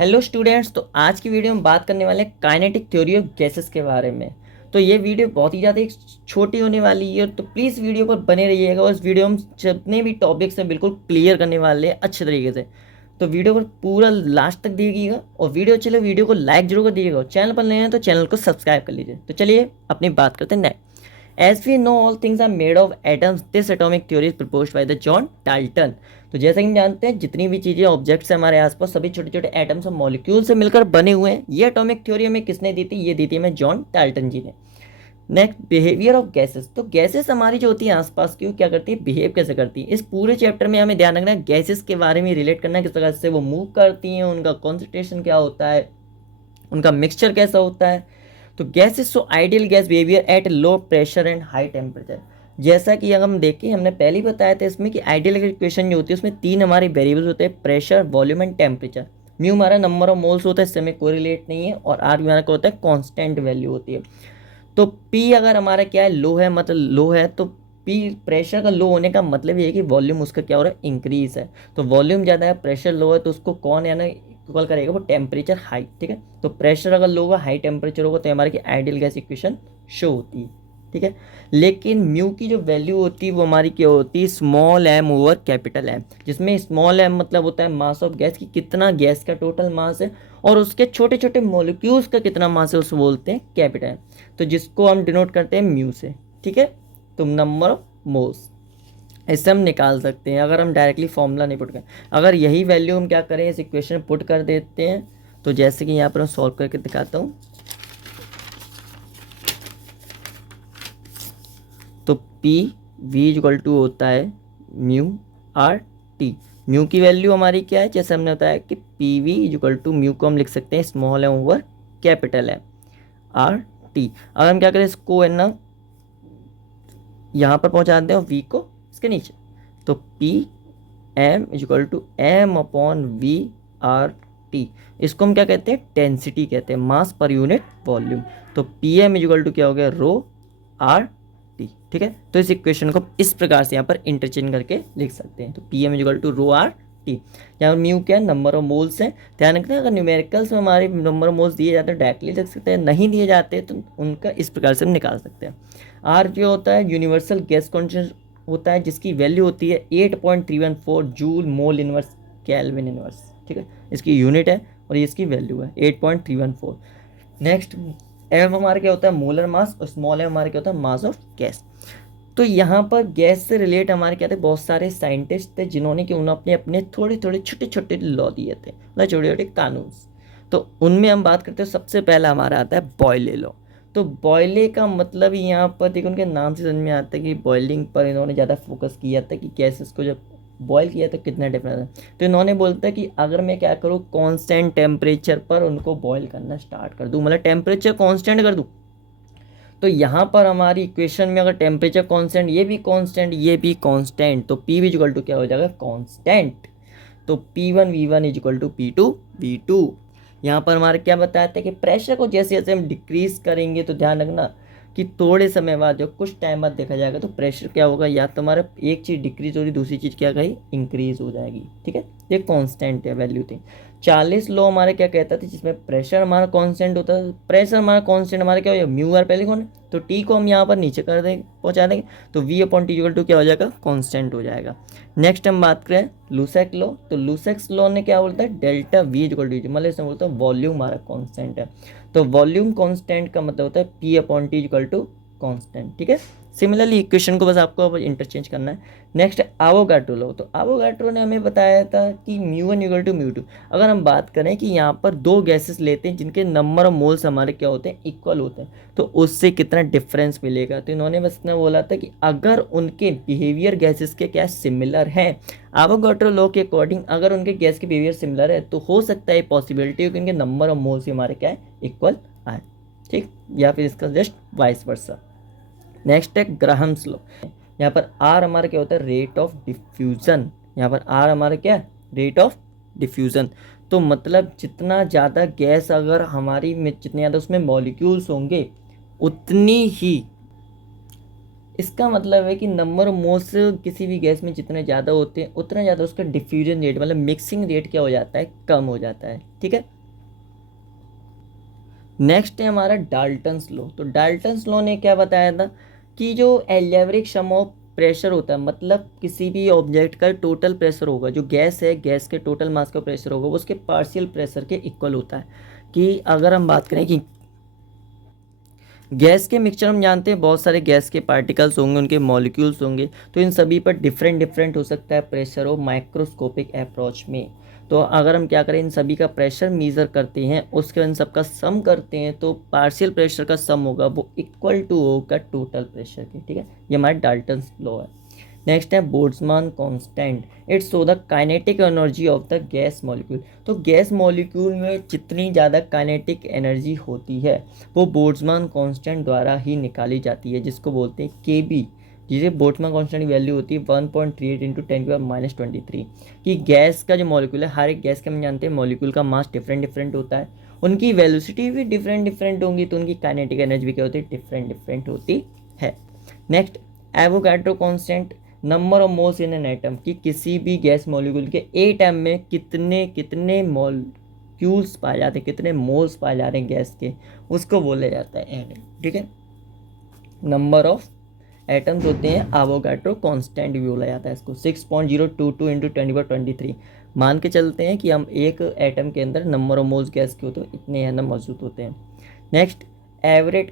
Hello students, तो आज की वीडियो में बात करने वाले हैं काइनेटिक थ्योरी ऑफ गैसेस के बारे में। तो ये वीडियो बहुत ही ज़्यादा छोटी होने वाली है, तो प्लीज़ वीडियो पर बने रहिएगा और इस वीडियो में जितने भी टॉपिक्स हैं बिल्कुल क्लियर करने वाले हैं अच्छे तरीके से। तो वीडियो पर पूरा लास्ट तक देखिएगा और वीडियो को लाइक जरूर कर दीजिएगा। चैनल पर नए हैं तो चैनल को सब्सक्राइब कर लीजिए। तो चलिए अपनी बात करते हैं। As we know, all things are made of atoms. This atomic theory is proposed by the John Dalton. तो जैसा कि हम जानते हैं, जितनी भी चीज़ें ऑब्जेक्ट्स हैं हमारे आसपास सभी छोटे छोटे एटम्स और मॉलिक्यूल से मिलकर बने हुए हैं। ये एटॉमिक थ्योरी हमें किसने दी थी? ये दी थी हमें जॉन डाल्टन जी ने। Next, behaviour of gases. तो गैसेस हमारी जो होती है आसपास की, वो क्या करती है, बिहेव कैसे करती है। इस पूरे चैप्टर में हमें ध्यान रखना है गैसेस के बारे में रिलेट करना है, किस प्रकार से वो मूव करती हैं, उनका कॉन्सेंट्रेशन क्या होता है, उनका मिक्सचर कैसा होता है। तो gases so ideal gas behaviour at low pressure and high temperature. जैसा कि अगर हम देखें, हमने पहले ही बताया था इसमें कि आइडियल इक्वेशन जो होती है उसमें तीन हमारे वेरिएबल्स होते हैं, pressure, volume and temperature. Mu हमारा नंबर ऑफ मोल्स होता है, इससे हमें कोरिलेट नहीं है, और आर हमारा क्या होता है, कांस्टेंट वैल्यू होती है। तो पी अगर हमारा क्या है, लो है, मतलब लो है, तो पी प्रेशर का लो होने का मतलब ये है कि वॉल्यूम उसका क्या हो रहा है, इंक्रीज है। तो वॉल्यूम ज़्यादा है, प्रेशर लो है, तो उसको कौन है ना इक्वल करेगा, वो टेम्परेचर हाई। ठीक है, तो प्रेशर अगर लो होगा, हाई टेम्परेचर होगा, तो हमारे की आइडियल गैस इक्वेशन शो होती है। ठीक है, लेकिन म्यू की जो वैल्यू होती है वो हमारी क्या होती है, small M over capital M, जिसमें स्मॉल एम मतलब होता है मास ऑफ गैस की, कितना गैस का टोटल मास है, और उसके छोटे छोटे मॉलिक्यूल्स का कितना मास है, उसको बोलते हैं कैपिटल एम। तो जिसको हम डिनोट करते हैं म्यू से। ठीक है, तो नंबर ऑफ मोल्स इससे हम निकाल सकते हैं अगर हम डायरेक्टली फॉर्मूला नहीं पुट करें। अगर यही वैल्यू हम क्या करें, इस इक्वेशन में पुट कर देते हैं, तो जैसे कि यहाँ पर मैं सॉल्व करके दिखाता हूँ। तो पी वी इक्वल टू होता है म्यू आर टी। म्यू की वैल्यू हमारी क्या है, जैसे हमने बताया कि P V equal to mu को हम लिख सकते हैं small M over capital M R T. अगर हम क्या करें, इसको है ना यहाँ पर पहुँचा दें और वी को इसके नीचे, तो P M equal to M upon V R T. इसको हम क्या कहते हैं, डेंसिटी कहते हैं, मास पर यूनिट वॉल्यूम। तो पी एम इक्वल टू क्या हो गया, रो आर टी। ठीक है, तो इस इक्वेशन को इस प्रकार से यहाँ पर इंटरचेंज करके लिख सकते हैं। तो P M equal to rho R T. यहाँ पर म्यू क्या है, नंबर ऑफ मोल्स हैं। ध्यान रखना, अगर न्यूमेरिकल्स में हमारे नंबर ऑफ मोल्स दिए जाते हैं डायरेक्टली लिख सकते हैं, नहीं दिए जाते तो उनका इस प्रकार से हम निकाल सकते हैं। आर जो होता है यूनिवर्सल गैस कॉन्सेंट्रेशन होता है, जिसकी वैल्यू होती है 8.314 joule mole inverse kelvin inverse. ठीक है, इसकी यूनिट है और ये इसकी वैल्यू है 8.314। नेक्स्ट, एम हमारा क्या होता है, मोलर मास, और स्मॉल एम हमारा क्या होता है, मास ऑफ गैस। तो यहाँ पर गैस से रिलेट हमारे क्या थे, बहुत सारे साइंटिस्ट थे जिन्होंने कि उन्होंने अपने अपने थोड़े थोड़े छोटे छोटे लॉ दिए थे, मतलब छोटे छोटे कानून। तो उनमें हम बात करते हैं, सबसे पहला हमारा आता है बॉयले लॉ। तो बॉयले का मतलब यहाँ पर देखो, उनके नाम से समझ में आता है कि बॉइलिंग पर इन्होंने ज़्यादा फोकस किया था, कि गैसेस को जब बॉयल किया तो कितना डिफरेंस है। तो इन्होंने बोलता है कि अगर मैं क्या करूँ, कांस्टेंट टेम्परेचर पर उनको बॉयल करना स्टार्ट कर दूँ, मतलब टेम्परेचर कांस्टेंट कर दूँ। तो यहाँ पर हमारी इक्वेशन में अगर टेम्परेचर कांस्टेंट, ये भी कांस्टेंट, ये भी कांस्टेंट, तो पी इक्वल टू क्या हो जाएगा, कांस्टेंट। तो P1 V1 is equal to P2 V2। यहाँ पर हमारे क्या बताया था कि प्रेशर को जैसे जैसे हम डिक्रीज करेंगे, तो ध्यान रखना कि थोड़े समय बाद, जो कुछ टाइम बाद देखा जाएगा, तो प्रेशर क्या होगा, या तो हमारा एक चीज़ डिक्रीज हो रही, दूसरी चीज़ क्या कही, इंक्रीज हो जाएगी। ठीक है, ये कांस्टेंट है, वैल्यू थी। 40 लॉ हमारे क्या कहता था, जिसमें प्रेशर हमारा कांस्टेंट होता है। प्रेशर हमारा कांस्टेंट हमारा क्या हो जाएगा, म्यू आर पहले कौन है, तो टी को हम यहाँ पर नीचे कर देंगे, पहुँचा देंगे, तो V upon T equal to क्या हो जाएगा, कांस्टेंट हो जाएगा। नेक्स्ट हम बात करें लूसेक लॉ। तो लूसेक्स लॉ ने क्या बोलता है, डेल्टा वी इक्वल टू, मतलब इसमें बोलता है वॉल्यूम हमारा कांस्टेंट है। तो वॉल्यूम कांस्टेंट का मतलब होता है P upon T equal to constant. ठीक है, सिमिलरली इक्वेशन को बस आपको अब इंटरचेंज करना है। Next, Avogadro law. तो एवोगाड्रो ने हमें बताया था कि म्यू1 इक्वल टू म्यू2। अगर हम बात करें कि यहाँ पर दो गैसेस लेते हैं जिनके नंबर ऑफ मोल्स हमारे क्या होते हैं, इक्वल होते हैं, तो उससे कितना डिफरेंस मिलेगा। तो इन्होंने बस इतना बोला था कि अगर उनके बिहेवियर गैसेस के क्या सिमिलर है, एवोगाड्रो लॉ के अकॉर्डिंग अगर उनके गैस के बिहेवियर सिमिलर है, तो हो सकता है पॉसिबिलिटी हो कि उनके नंबर ऑफ मोल्स ही हमारे क्या है, इक्वल आए। ठीक, या फिर इसका जस्ट वाइस वर्सा। नेक्स्ट है ग्राहम्स लॉ। यहाँ पर आर हमारा क्या होता है, रेट ऑफ डिफ्यूजन। यहाँ पर आर हमारा क्या है, रेट ऑफ डिफ्यूजन। तो मतलब जितना ज़्यादा गैस अगर हमारी में, जितने ज़्यादा उसमें मॉलिक्यूल्स होंगे, उतनी ही इसका मतलब है कि नंबर ऑफ मोल्स किसी भी गैस में जितने ज़्यादा होते हैं उतना ज़्यादा उसका डिफ्यूजन रेट मतलब मिक्सिंग रेट क्या हो जाता है, कम हो जाता है। ठीक है, नेक्स्ट है हमारा डाल्टन्स लॉ। तो डाल्टन्स लॉ ने क्या बताया था कि जो एल्जेब्रिक सम ऑफ प्रेशर होता है, मतलब किसी भी ऑब्जेक्ट का टोटल प्रेशर होगा, जो गैस है गैस के टोटल मास का प्रेशर होगा वो उसके पार्शियल प्रेशर के इक्वल होता है। कि अगर हम बात करें कि गैस के मिक्सचर हम जानते हैं बहुत सारे गैस के पार्टिकल्स होंगे, उनके मॉलिक्यूल्स होंगे, तो इन सभी पर डिफरेंट डिफरेंट हो सकता है प्रेशर हो माइक्रोस्कोपिक अप्रोच में। तो अगर हम क्या करें, इन सभी का प्रेशर मेज़र करते हैं, उसके इन सब का सम करते हैं, तो पार्शियल प्रेशर का सम होगा वो इक्वल टू होगा टोटल प्रेशर के। ठीक है, ये हमारा डाल्टन्स लॉ है। नेक्स्ट है Boltzmann constant, it's show the kinetic energy of the gas molecule. तो गैस मॉलिक्यूल में जितनी ज़्यादा काइनेटिक एनर्जी होती है वो बोल्ट्जमान कांस्टेंट द्वारा ही निकाली जाती है, जिसको बोलते हैं के बी, जिसे बोल्ट्जमान कांस्टेंट की वैल्यू होती है 1.38 इंटू 10⁻⁻23। कि गैस का जो मॉलिक्यूल है, हर एक गैस के हम जानते हैं मॉलिक्यूल का मास डिफरेंट डिफरेंट होता है, उनकी वेलोसिटी भी डिफरेंट डिफरेंट होंगी, तो उनकी काइनेटिक एनर्जी भी क्या होती है, डिफरेंट डिफरेंट होती है। Next Avogadro constant, number of moles in an atom, कि किसी भी गैस मॉलिक्यूल के एटम में कितने कितने मॉलिक्यूल्स पाए जाते हैं, कितने मोल्स पाए जा रहे हैं गैस के, उसको बोला जाता है एटम। ठीक है, नंबर ऑफ एटम्स होते हैं एवोगाड्रो कांस्टेंट भी बोला जाता है इसको। 6.022 इंटू 10⁻23 मान के चलते हैं कि हम एक एटम के अंदर नंबर ऑफ मोल्स गैस के होते हैं इतने एटम मौजूद होते हैं। नेक्स्ट एवरेज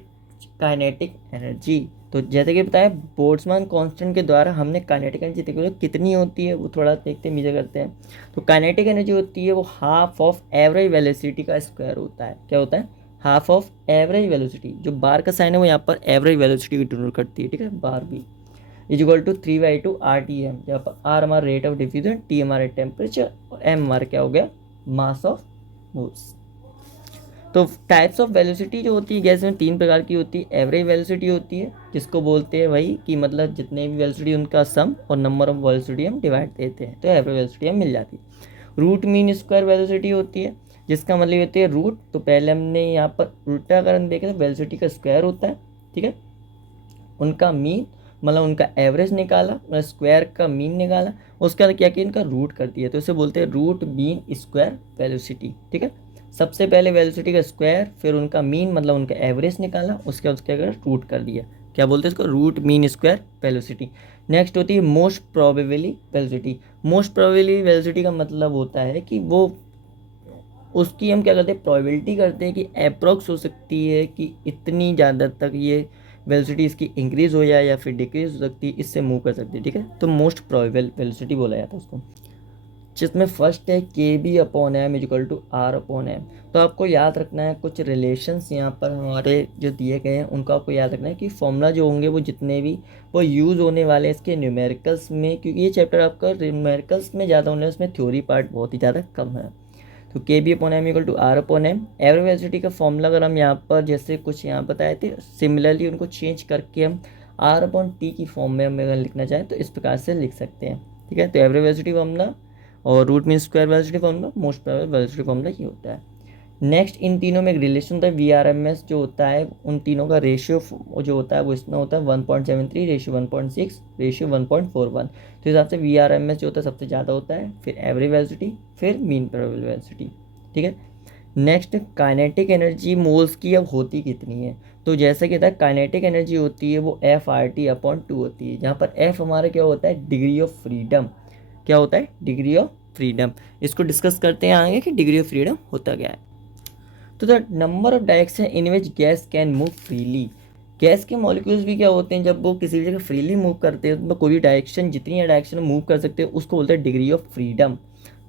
काइनेटिक एनर्जी, तो जैसे कि बताया बोल्ट्जमान कांस्टेंट के द्वारा हमने काइनेटिक एनर्जी देखी, तो कितनी होती है वो थोड़ा देखते मेजर करते हैं। तो काइनेटिक एनर्जी होती है वो हाफ ऑफ एवरेज वेलोसिटी का स्क्वायर होता है। क्या होता है, हाफ ऑफ एवरेज वेलोसिटी। जो बार का साइन है वो यहाँ पर एवरेज वेलोसिटी की डिनोट करती है। ठीक है, बार भी इज इक्वल टू 3/2 RTM, जहाँ पर R हमारा रेट ऑफ डिफ्यूजन, T हमारा टेम्परेचर और M हमारा क्या हो गया, मास ऑफ मोल्स। तो टाइप्स ऑफ वेलोसिटी जो होती है गैस में तीन प्रकार की होती है। एवरेज वेलोसिटी होती है जिसको बोलते हैं वही कि मतलब जितने भी वेलोसिटी उनका सम और नंबर ऑफ वेलोसिटी हम डिवाइड देते हैं, तो एवरेज वेलोसिटी हमें मिल जाती है। रूट मीन स्क्वायर वेलोसिटी होती है जिसका मतलब होती है रूट, तो पहले हमने यहाँ पर उल्टा अगर हम देखें तो वेलोसिटी का स्क्वायर होता है। ठीक है, उनका मीन मतलब उनका एवरेज निकाला, मतलब स्क्वायर का मीन निकाला, उसके बाद क्या किया, इनका रूट कर दिया, तो इसे बोलते हैं रूट मीन स्क्वायर वेलोसिटी। ठीक है, सबसे पहले वेलोसिटी का स्क्वायर, फिर उनका मीन मतलब उनका एवरेज निकाला, उसके बाद उसके अगर रूट कर दिया, क्या बोलते हैं इसको, root mean square velocity. Next होती है most probably velocity. Most probably velocity का मतलब होता है कि वो उसकी हम क्या करते हैं, प्रोबेबिलिटी करते हैं कि अप्रोक्स हो सकती है कि इतनी ज़्यादा तक ये वेलोसिटी इसकी इंक्रीज हो जाए या फिर डिक्रीज हो सकती है, इससे मूव कर सकती है। ठीक है, तो मोस्ट प्रोबेबल वेलोसिटी बोला जाता है उसको, जिसमें फर्स्ट है KB/m इक्वल टू R/m। तो आपको याद रखना है कुछ रिलेशंस यहाँ पर हमारे जो दिए गए हैं उनको आपको याद रखना है कि फॉर्मूला जो होंगे वो जितने भी वो यूज़ होने वाले हैं इसके न्यूमेरिकल्स में, क्योंकि ये चैप्टर आपका न्यूमेरिकल्स में ज़्यादा होने उसमें थ्योरी पार्ट बहुत ही ज़्यादा कम है। तो KB/m equal to R/m। Average velocity का फॉर्मूला अगर हम यहाँ पर जैसे कुछ यहाँ बताए थे, सिमिलरली उनको चेंज करके हम R/T की फॉर्म में हम अगर लिखना चाहें तो इस प्रकार से लिख सकते हैं। ठीक है, तो एवरेज वेलोसिटी फॉर्मूला और root mean square velocity formula, most probable velocity formula ये होता है। नेक्स्ट इन तीनों में एक रिलेशन होता है, VRMS जो होता है उन तीनों का रेशियो जो होता है वो इतना होता है 1.73 रेशियो 1.6 रेशियो 1.41। तो इस हिसाब से VRMS जो होता है सबसे ज़्यादा होता है, फिर एवरेज वेलोसिटी, फिर मीन प्रोबेबल वेलोसिटी। ठीक है, नेक्स्ट काइनेटिक एनर्जी मोल्स की अब होती कितनी है, तो जैसे कि था काइनेटिक एनर्जी होती है वो FRT/2 होती है, जहाँ पर F हमारा क्या होता है, डिग्री ऑफ फ्रीडम। क्या होता है, डिग्री ऑफ फ्रीडम। इसको डिस्कस करते हैं आगे कि डिग्री ऑफ फ्रीडम होता क्या है। तो the number of direction in which gas can move freely, gas के मॉलिक्यूल्स भी क्या होते हैं जब वो किसी भी जगह फ्रीली मूव करते हैं, तो कोई भी डायरेक्शन जितनी डायरेक्शन मूव कर सकते हैं उसको बोलते हैं डिग्री ऑफ फ्रीडम।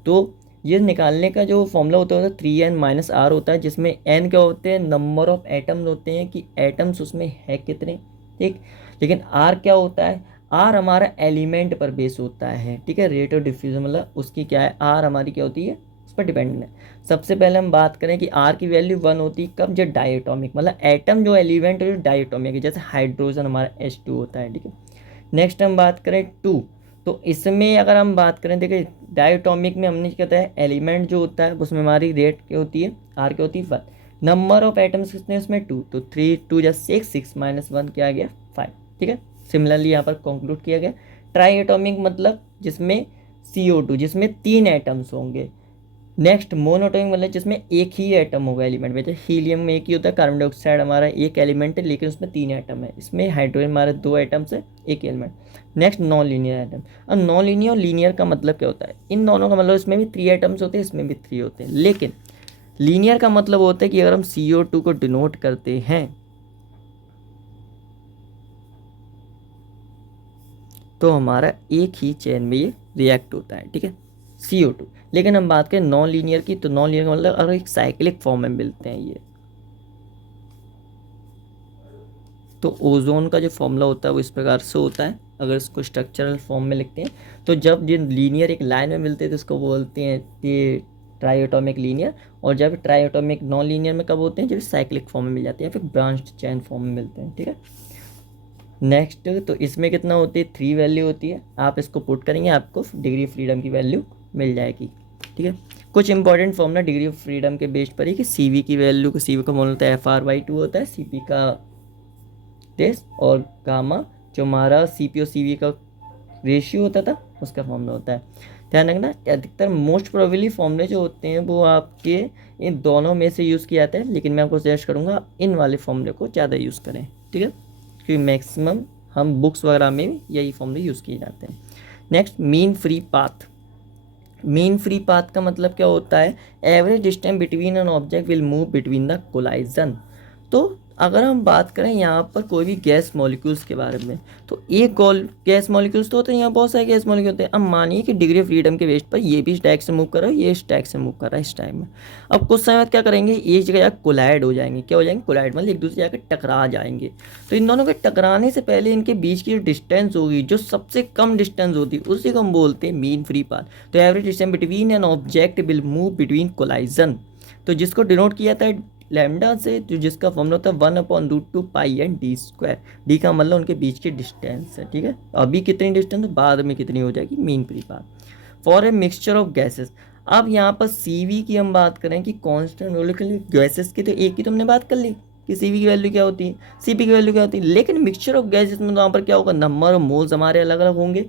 तो ये निकालने का जो फॉर्मूला होता है 3n - r होता है, जिसमें n क्या होते हैं, नंबर ऑफ एटम्स होते हैं कि एटम्स उसमें है कितने। ठीक, लेकिन r क्या होता है, r हमारा एलिमेंट पर बेस होता है। ठीक है, रेट ऑफ डिफ्यूजन मतलब उसकी क्या है, r हमारी क्या होती है उस पर डिपेंडेंट है। सबसे पहले हम बात करें कि r की वैल्यू 1 होती है कब, जब डायटोमिक मतलब एटम जो एलिमेंट है जो डायटोमिक है, जैसे हाइड्रोजन हमारा H2 होता है। ठीक है, नेक्स्ट हम बात करें 2, तो इसमें अगर हम बात करें, देखिए डायटोमिक में हमने क्या कहता है, एलिमेंट जो होता है उसमें हमारी रेट क्या होती है, r क्या होती है 1, नंबर ऑफ एटम्स कितने उसमें 2, तो 3 2 6 6 - 1 क्या आ गया 5। ठीक है, सिमिलरली यहाँ पर कंक्लूड किया गया। ट्राई एटॉमिक मतलब जिसमें CO2 जिसमें 3 एटम्स होंगे। नेक्स्ट मोनोटॉनिक मतलब जिसमें एक ही एटम होगा एलिमेंट में, जैसे हीलियम में एक ही होता है, कार्बन डाइऑक्साइड हमारा एक एलिमेंट है लेकिन उसमें 3 एटम है, इसमें हाइड्रोजन हमारे 2 एटम्स है एक element. Next non linear atom. अब नॉन लीनियर और लीनियर का मतलब क्या होता है, इन दोनों का मतलब इसमें भी 3 एटम्स होते हैं इसमें भी 3 होते हैं, लेकिन लीनियर का मतलब होता है कि अगर हम CO2 को डिनोट करते हैं तो हमारा एक ही चेन में ये रिएक्ट होता है, ठीक है, CO2। लेकिन हम बात करें नॉन लीनियर की, तो नॉन लीनियर का मतलब अगर एक साइक्लिक फॉर्म में मिलते हैं ये, तो ओजोन का जो फॉर्मूला होता है वो इस प्रकार से होता है। अगर इसको स्ट्रक्चरल फॉर्म में लिखते हैं तो जब ये लीनियर एक लाइन में मिलते हैं तो इसको बोलते हैं ये ट्राईएटॉमिक लीनियर, और जब ट्राईएटॉमिक नॉन लीनियर में कब होते हैं, जब साइक्लिक फॉर्म में मिल जाते हैं या फिर ब्रांच्ड चेन फॉर्म में मिलते हैं, ठीक है। नेक्स्ट, तो इसमें कितना होती है, 3 वैल्यू होती है, आप इसको पुट करेंगे आपको डिग्री ऑफ फ्रीडम की वैल्यू मिल जाएगी, ठीक है। कुछ important formula degree of freedom के बेस पर ही कि CV की वैल्यू को, CV का फॉर्मूला होता है FR/2 होता है, CP का टेस्ट, और गामा जो हमारा CP और CV का रेशियो होता था उसका फॉर्मूला होता है। ध्यान रखना अधिकतर मोस्ट प्रोबेबली फॉर्मूले जो होते हैं वो आपके इन दोनों में से यूज़ किया जाता है, लेकिन मैं आपको सजेस्ट करूँगा इन वाले फॉर्मूले को ज़्यादा यूज़ करें, ठीक है, क्योंकि मैक्सिमम हम बुक्स वगैरह में भी यही फॉर्मूले यूज़ किए जाते हैं। Next, mean free path. Mean free path का मतलब क्या होता है, average distance between an object will move between the collision. तो अगर हम बात करें यहाँ पर कोई भी गैस मॉलिक्यूल्स के बारे में, तो एक गैस मॉलिक्यूल्स तो होते हैं, यहाँ बहुत सारे गैस मॉलिक्यूल होते हैं। अब मानिए कि डिग्री ऑफ फ्रीडम के बेस पर ये भी इस डायरेक्शन से मूव कर रहा है, ये इस डायरेक्शन से मूव कर रहा है इस टाइम में। अब कुछ समय बाद क्या करेंगे, एक जगह जाकर कोलाइड हो जाएंगे। क्या हो जाएंगे, कोलाइड मतलब एक दूसरे जाकर टकरा जाएंगे। तो इन दोनों के टकराने से पहले इनके बीच की जो डिस्टेंस होगी, जो सबसे कम डिस्टेंस होती है, उसी को हम बोलते हैं मीन फ्री पाथ। तो average distance between an object will move between collision, तो जिसको डिनोट किया था लैम्डा से, जो जिसका फॉर्मूला होता है 1/√2 पाई एन डी स्क्वायर। डी का मतलब उनके बीच की डिस्टेंस है, ठीक है। अभी कितनी डिस्टेंस, बाद में कितनी हो जाएगी, mean free path. For a mixture of gases, अब यहाँ पर CV की हम बात करें कि कॉन्स्टेंट मोलिकुलर गैसेस की, तो एक की तो हमने बात कर ली कि CV की वैल्यू क्या होती है, CP की वैल्यू क्या होती है, लेकिन मिक्सचर ऑफ गैसेस में तो यहाँ पर क्या होगा, नंबर और मोल्स हमारे अलग अलग होंगे।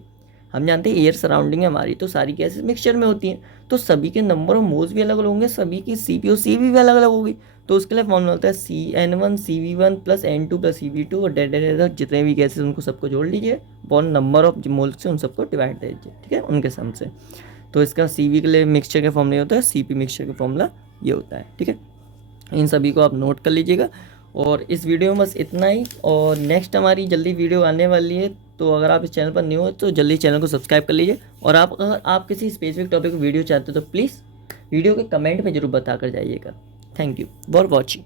हम जानते हैं एयर सराउंडिंग है हमारी, तो सारी गैसेस मिक्सचर में होती हैं, तो सभी के नंबर और मोल्स भी अलग अलग होंगे, सभी की CP और CV भी अलग अलग होगी। तो उसके लिए फॉर्मूला होता है CN1 CV1 plus N2 plus CV2, और डेट जितने भी गैसेस उनको सबको जोड़ लीजिए, और नंबर ऑफ मोल्स से उन सबको डिवाइड दे दीजिए, ठीक है, उनके सम से। तो इसका CV के लिए मिक्सचर का फॉर्मूला होता है, CP मिक्सचर का फॉर्मूला ये होता है, ठीक है। इन सभी को आप नोट कर लीजिएगा। और इस वीडियो में बस इतना ही, और नेक्स्ट हमारी जल्दी वीडियो आने वाली है, तो अगर आप इस चैनल पर न्यू हो तो जल्दी चैनल को सब्सक्राइब कर लीजिए। और अगर आप किसी स्पेसिफिक टॉपिक पर वीडियो चाहते हो तो प्लीज़ वीडियो के कमेंट में ज़रूर बता कर जाइएगा। Thank you for watching.